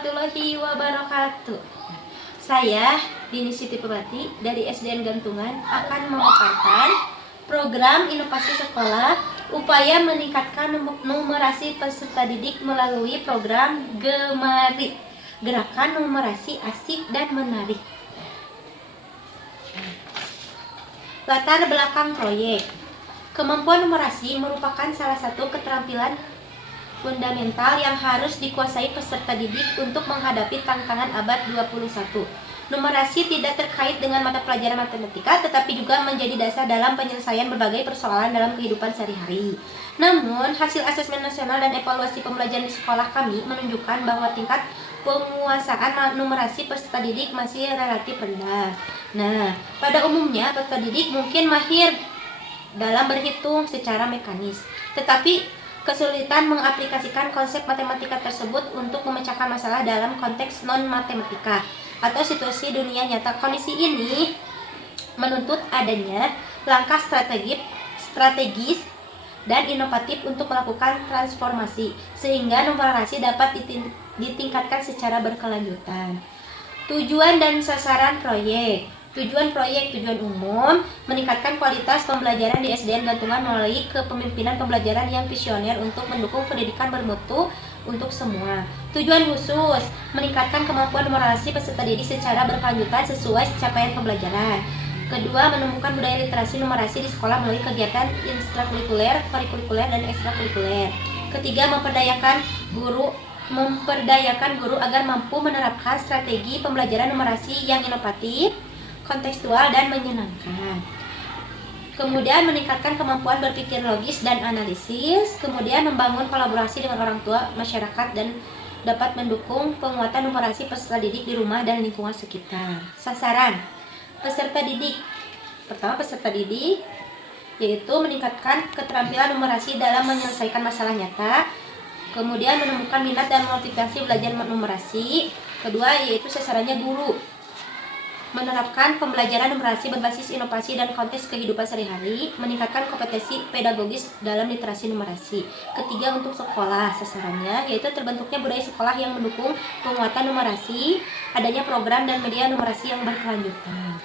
warahmatullahi wabarakatuh. Saya Dini Siti Pebati dari SDN Gantungan akan memaparkan program inovasi sekolah upaya meningkatkan numerasi peserta didik melalui program Gemari, gerakan numerasi asik dan menarik. Latar belakang proyek. Kemampuan numerasi merupakan salah satu keterampilan fundamental yang harus dikuasai peserta didik untuk menghadapi tantangan abad 21. Numerasi tidak terkait dengan mata pelajaran matematika, tetapi juga menjadi dasar dalam penyelesaian berbagai persoalan dalam kehidupan sehari-hari. Namun, hasil asesmen nasional dan evaluasi pembelajaran di sekolah kami menunjukkan bahwa tingkat penguasaan numerasi peserta didik masih relatif rendah. Nah, pada umumnya peserta didik mungkin mahir dalam berhitung secara mekanis, tetapi kesulitan mengaplikasikan konsep matematika tersebut untuk memecahkan masalah dalam konteks non-matematika atau situasi dunia nyata. Kondisi ini menuntut adanya langkah strategis dan inovatif untuk melakukan transformasi sehingga numerasi dapat ditingkatkan secara berkelanjutan. Tujuan dan sasaran proyek. Tujuan umum meningkatkan kualitas pembelajaran di SDN Gantungan melalui kepemimpinan pembelajaran yang visioner untuk mendukung pendidikan bermutu untuk semua. Tujuan khusus meningkatkan kemampuan numerasi peserta didik secara berkelanjutan sesuai capaian pembelajaran. Kedua, menumbuhkan budaya literasi numerasi di sekolah melalui kegiatan intrakurikuler, kurikulер, dan ekstrakurikuler. Ketiga, memperdayakan guru agar mampu menerapkan strategi pembelajaran numerasi yang inovatif, kontekstual, dan menyenangkan. Kemudian meningkatkan kemampuan berpikir logis dan analisis. Kemudian membangun kolaborasi dengan orang tua, masyarakat, dan dapat mendukung penguatan numerasi peserta didik di rumah dan lingkungan sekitar. Sasaran peserta didik. Pertama, peserta didik yaitu meningkatkan keterampilan numerasi dalam menyelesaikan masalah nyata. Kemudian menemukan minat dan motivasi belajar numerasi. Kedua, yaitu sasarannya guru, menerapkan pembelajaran numerasi berbasis inovasi dan konteks kehidupan sehari-hari, meningkatkan kompetensi pedagogis dalam literasi numerasi. Ketiga, untuk sekolah, sasarannya yaitu terbentuknya budaya sekolah yang mendukung penguatan numerasi, adanya program dan media numerasi yang berkelanjutan.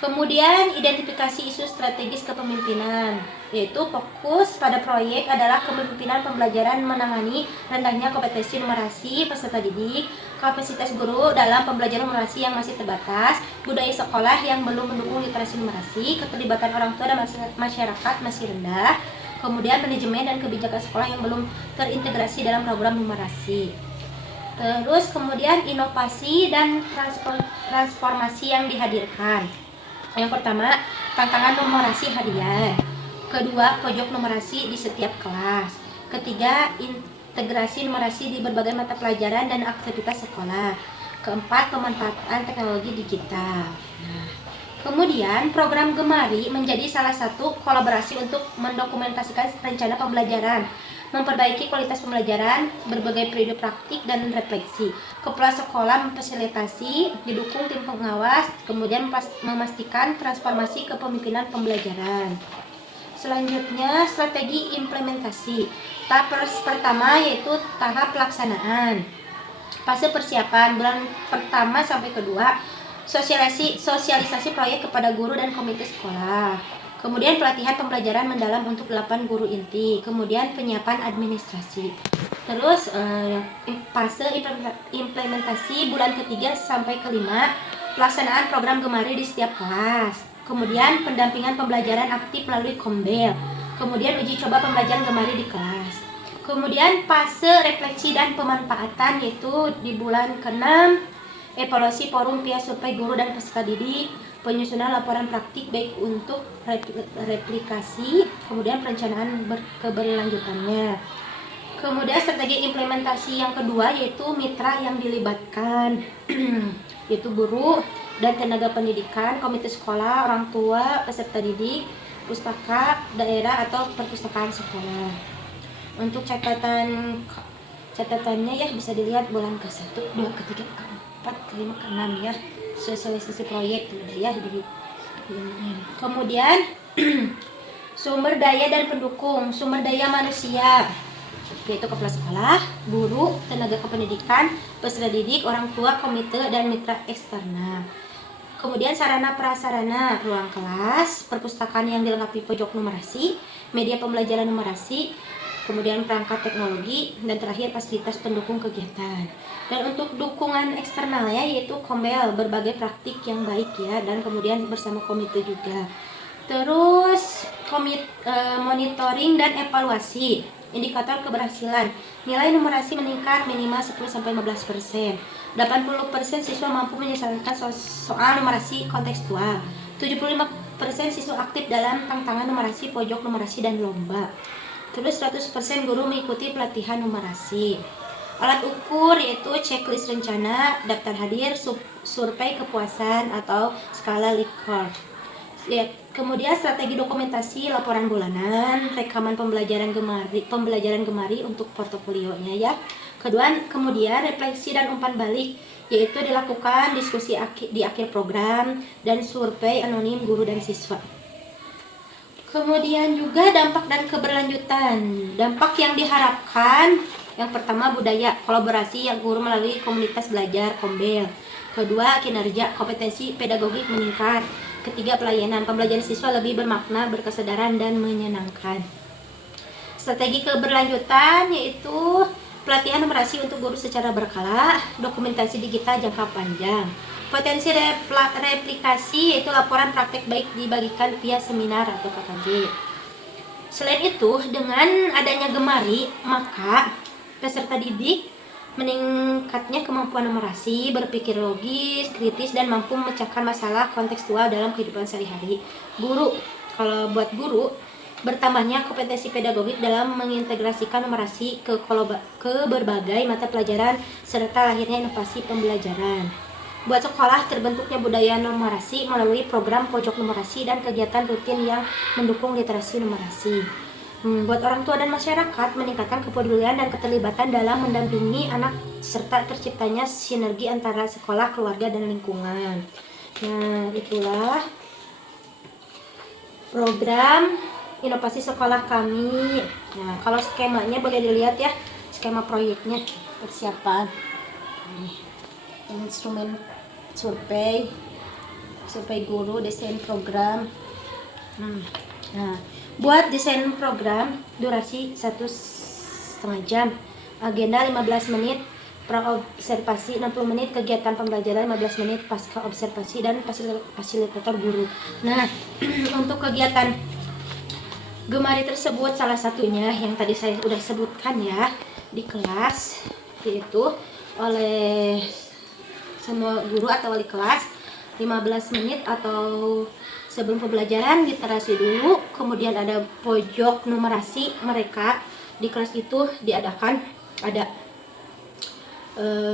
Kemudian identifikasi isu strategis kepemimpinan, yaitu fokus pada proyek adalah kepemimpinan pembelajaran menangani rendahnya kompetensi numerasi peserta didik, kapasitas guru dalam pembelajaran numerasi yang masih terbatas, budaya sekolah yang belum mendukung literasi numerasi, keterlibatan orang tua dan masyarakat masih rendah, kemudian manajemen dan kebijakan sekolah yang belum terintegrasi dalam program numerasi. Terus kemudian inovasi dan transformasi yang dihadirkan. Yang pertama, tantangan numerasi harian. Kedua, pojok numerasi di setiap kelas. Ketiga, integrasi numerasi di berbagai mata pelajaran dan aktivitas sekolah. Keempat, pemanfaatan teknologi digital. Nah, kemudian program Gemari menjadi salah satu kolaborasi untuk mendokumentasikan rencana pembelajaran, memperbaiki kualitas pembelajaran, berbagai periode praktik dan refleksi. Kepala sekolah memfasilitasi, didukung tim pengawas, kemudian memastikan transformasi kepemimpinan pembelajaran. Selanjutnya, strategi implementasi. Tahap pertama yaitu tahap pelaksanaan. Fase persiapan bulan pertama sampai kedua, sosialisasi proyek kepada guru dan komite sekolah. Kemudian pelatihan pembelajaran mendalam untuk 8 guru inti. Kemudian penyiapan administrasi. Terus fase implementasi bulan ketiga sampai kelima, pelaksanaan program Gemari di setiap kelas. Kemudian pendampingan pembelajaran aktif melalui Kombel. Kemudian uji coba pembelajaran Gemari di kelas. Kemudian fase refleksi dan pemanfaatan yaitu di bulan ke-6, evaluasi forum via survei guru dan peserta didik, penyusunan laporan praktik baik untuk replikasi, kemudian perencanaan keberlanjutannya. Kemudian strategi implementasi yang kedua yaitu mitra yang dilibatkan, yaitu guru dan tenaga pendidikan, komite sekolah, orang tua, peserta didik, pustaka daerah atau perpustakaan sekolah. Untuk catatannya ya bisa dilihat bulan ke-1, 2, ke-3, ke-4, ke-5, ke-6 ya. Sosialisasi proyek ya. Kemudian sumber daya dan pendukung. Sumber daya manusia yaitu kepala sekolah, guru, tenaga kependidikan, peserta didik, orang tua, komite, dan mitra eksternal. Kemudian sarana prasarana ruang kelas, perpustakaan yang dilengkapi pojok numerasi, media pembelajaran numerasi, kemudian perangkat teknologi, dan terakhir fasilitas pendukung kegiatan. Dan untuk dukungan eksternalnya yaitu kombel, berbagai praktik yang baik ya, dan kemudian bersama komite juga. Terus monitoring dan evaluasi, indikator keberhasilan, nilai numerasi meningkat minimal 10-15%, 80% siswa mampu menyelesaikan soal numerasi kontekstual, 75% siswa aktif dalam tantangan numerasi, pojok numerasi, dan lomba. Terus 100% guru mengikuti pelatihan numerasi. Alat ukur yaitu checklist rencana, daftar hadir, survei kepuasan atau skala Likert. Ya, kemudian strategi dokumentasi, laporan bulanan, rekaman pembelajaran gemari untuk portofolionya ya. Kemudian refleksi dan umpan balik, yaitu dilakukan diskusi di akhir program dan survei anonim guru dan siswa. Kemudian juga dampak dan keberlanjutan. Dampak yang diharapkan, yang pertama budaya, kolaborasi yang guru melalui komunitas belajar, kombel. Kedua, kinerja, kompetensi pedagogik meningkat. Ketiga, pelayanan, pembelajaran siswa lebih bermakna, berkesadaran, dan menyenangkan. Strategi keberlanjutan yaitu pelatihan numerasi untuk guru secara berkala, dokumentasi digital jangka panjang. Potensi replikasi yaitu laporan praktek baik dibagikan via seminar atau KKJ. Selain itu, dengan adanya gemari, maka peserta didik meningkatnya kemampuan numerasi, berpikir logis, kritis, dan mampu memecahkan masalah kontekstual dalam kehidupan sehari-hari. Kalau buat guru, bertambahnya kompetensi pedagogik dalam mengintegrasikan numerasi ke berbagai mata pelajaran serta lahirnya inovasi pembelajaran. Buat sekolah, terbentuknya budaya numerasi melalui program pojok numerasi dan kegiatan rutin yang mendukung literasi numerasi. Buat orang tua dan masyarakat, meningkatkan kepedulian dan keterlibatan dalam mendampingi anak serta terciptanya sinergi antara sekolah, keluarga, dan lingkungan. Nah, itulah program inovasi sekolah kami. Nah, kalau skemanya boleh dilihat ya, skema proyeknya, persiapan. Instrumen survei guru, desain program. Nah, buat desain program durasi 1,5 jam, agenda 15 menit, praobservasi 60 menit, kegiatan pembelajaran 15 menit, pasca observasi, dan fasilitator guru. Nah, untuk kegiatan gemari tersebut salah satunya yang tadi saya sudah sebutkan ya di kelas, yaitu oleh semua guru atau wali kelas 15 menit atau sebelum pembelajaran literasi dulu, kemudian ada pojok numerasi mereka di kelas itu diadakan ada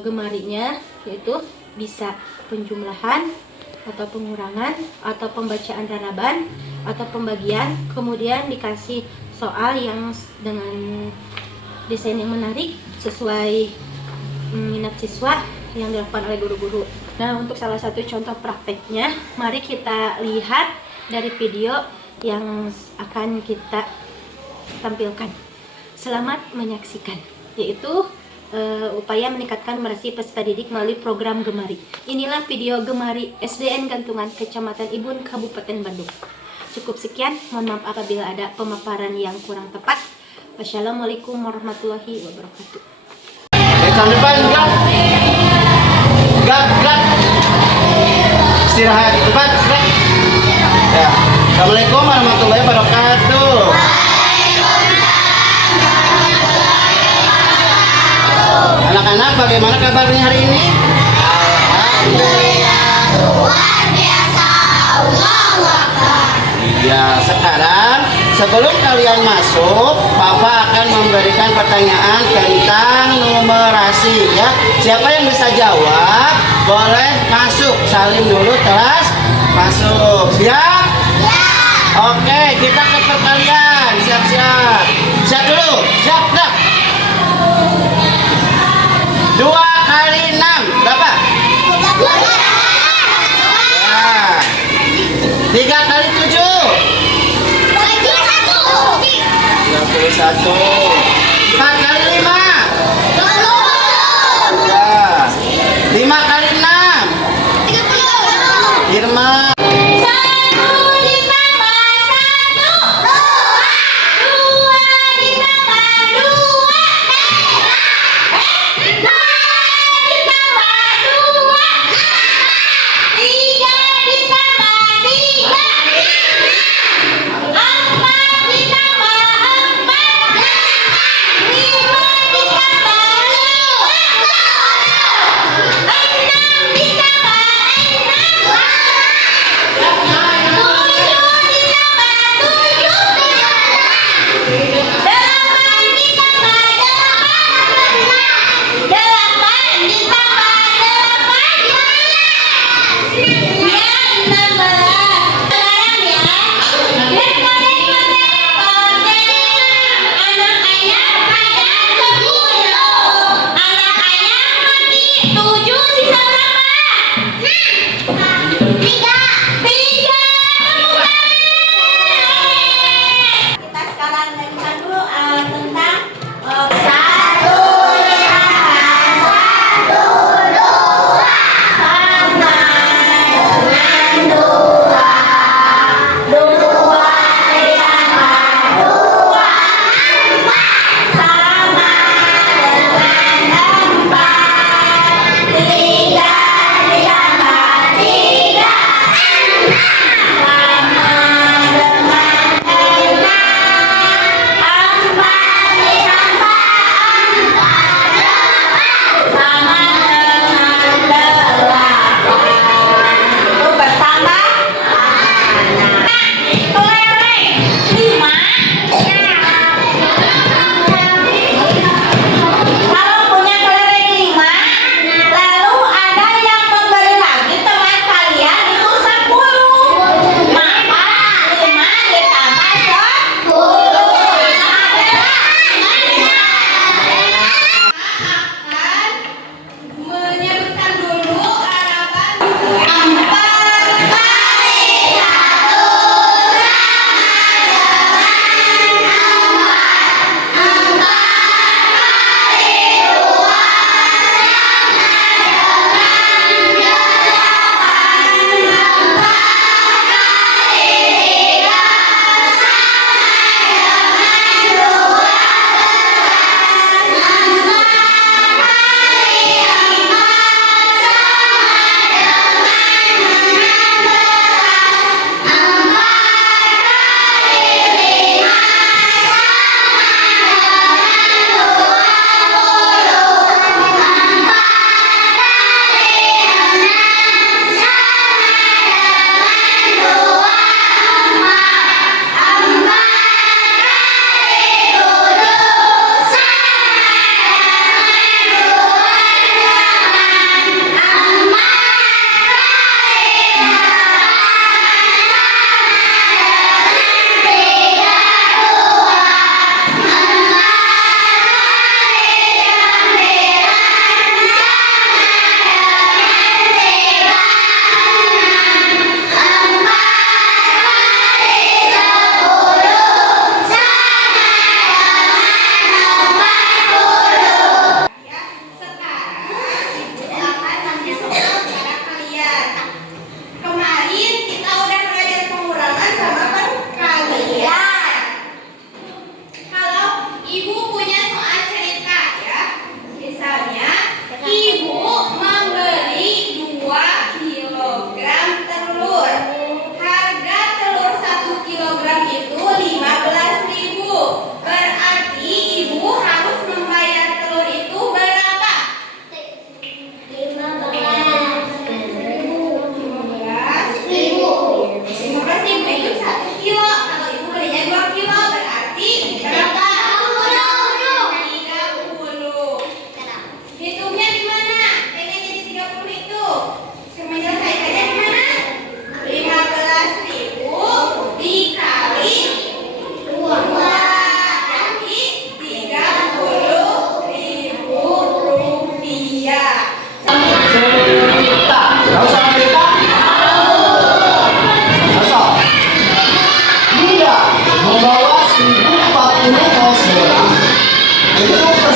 gemarinya, yaitu bisa penjumlahan atau pengurangan atau pembacaan ranaban atau pembagian, kemudian dikasih soal yang dengan desain yang menarik sesuai minat siswa yang dilakukan oleh guru-guru. Nah, untuk salah satu contoh prakteknya, mari kita lihat dari video yang akan kita tampilkan. Selamat menyaksikan, yaitu upaya meningkatkan numerasi peserta didik melalui program Gemari. Inilah video Gemari SDN Gantungan Kecamatan Ibun Kabupaten Bandung. Cukup sekian, mohon maaf apabila ada pemaparan yang kurang tepat. Wassalamualaikum warahmatullahi wabarakatuh. Tahun depan gak istirahat di depan ya. Assalamualaikum warahmatullahi wabarakatuh. Anak-anak, bagaimana kabarnya hari ini? Alhamdulillah, luar biasa. Allahu Akbar. Ya, sekarang sebelum kalian masuk, Papa akan memberikan pertanyaan tentang numerasi ya. Siapa yang bisa jawab, boleh masuk. Salim dulu kelas, masuk. Siap? Ya. Oke, kita ke perkalian. Siap-siap. Siap dulu. Siap, dah. 2 kali 6 berapa? 3 kali 7 31. 21. 4 kali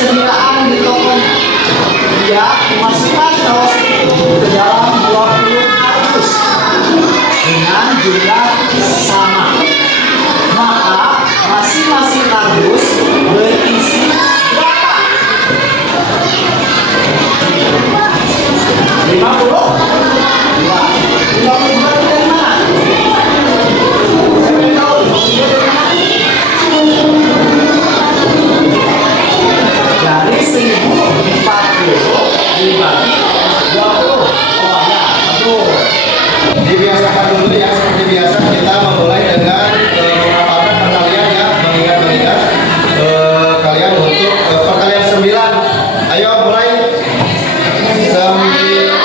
persediaan di toko ya memasukkan kaos itu ke dalam 20 kardus dengan jumlah sama. Maka masing-masing kardus berisi berapa? 50? Ya. 50 dari mana? Siapa yang tahu? 50 dari mana? Dari 1040 dibagi 20. Oh ya, betul. Dibiasakan dulu ya, seperti biasa kita memulai dengan mengapalkan perkalian ya, mengingat kalian untuk perkalian 9. Ayo mulai. 9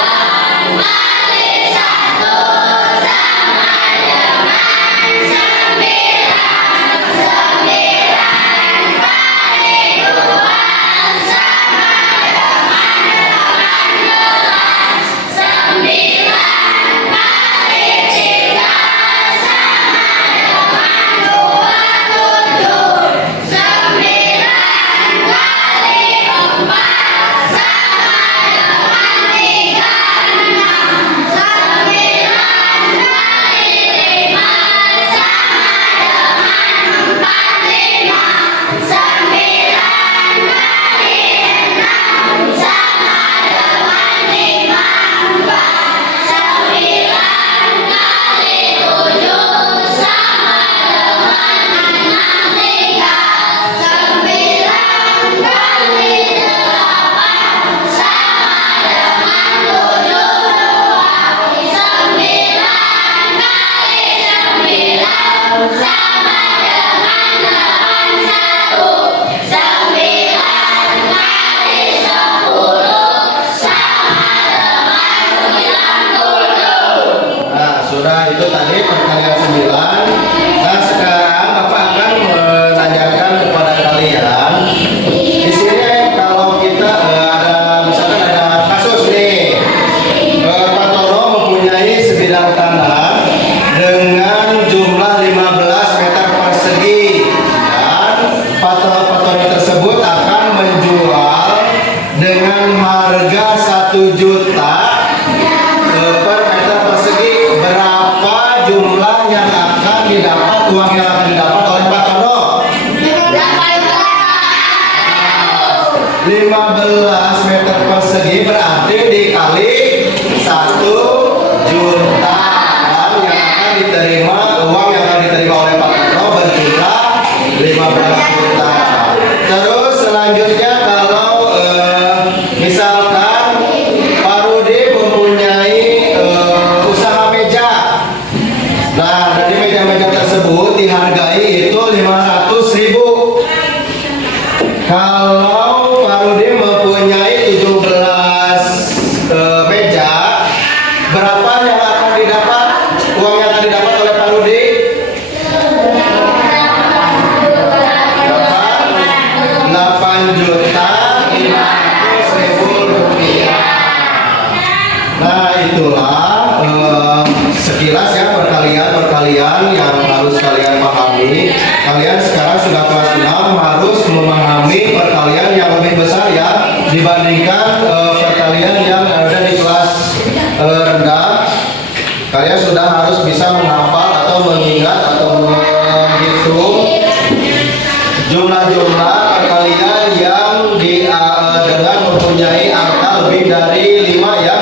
Sudah itu tadi perkalian 9. Nah sekarang Bapak akan menanyakan kepada kalian. Di sini kalau kita ada misalkan ada kasus nih, Pak Tono mempunyai sebidang tanah dengan jumlah 15 meter persegi dan Pak Tono tersebut akan menjual dengan harga 1 juta per meter persegi. Berapa jumlah yang akan didapat, uang yang akan didapat oleh Pak Tono? 15 meter persegi berarti dikali 1 juta dan yang akan diterima, uang yang akan diterima oleh Pak Tono berjumlah 15 juta. Terus selanjutnya kalau misalkan Pak Rudi mempunyai usaha meja. Nah, dari meja-meja tersebut dihargai itu 500.000. Kalau Pak Rudi mempunyai 17 meja, berapa yang akan didapat? Uang yang akan didapat oleh Pak Rudi? 8 juta 500.000 rupiah. Nah, itulah sekilas ya perkalian yang harus kalian pahami. Kalian sekarang sudah kelas 6 harus memahami perkalian yang lebih besar ya dibandingkan perkalian yang ada di kelas rendah. Kalian sudah harus bisa menghafal atau mengingat atau menghitung jumlah-jumlah perkalian yang dengan mempunyai angka lebih dari 5 ya.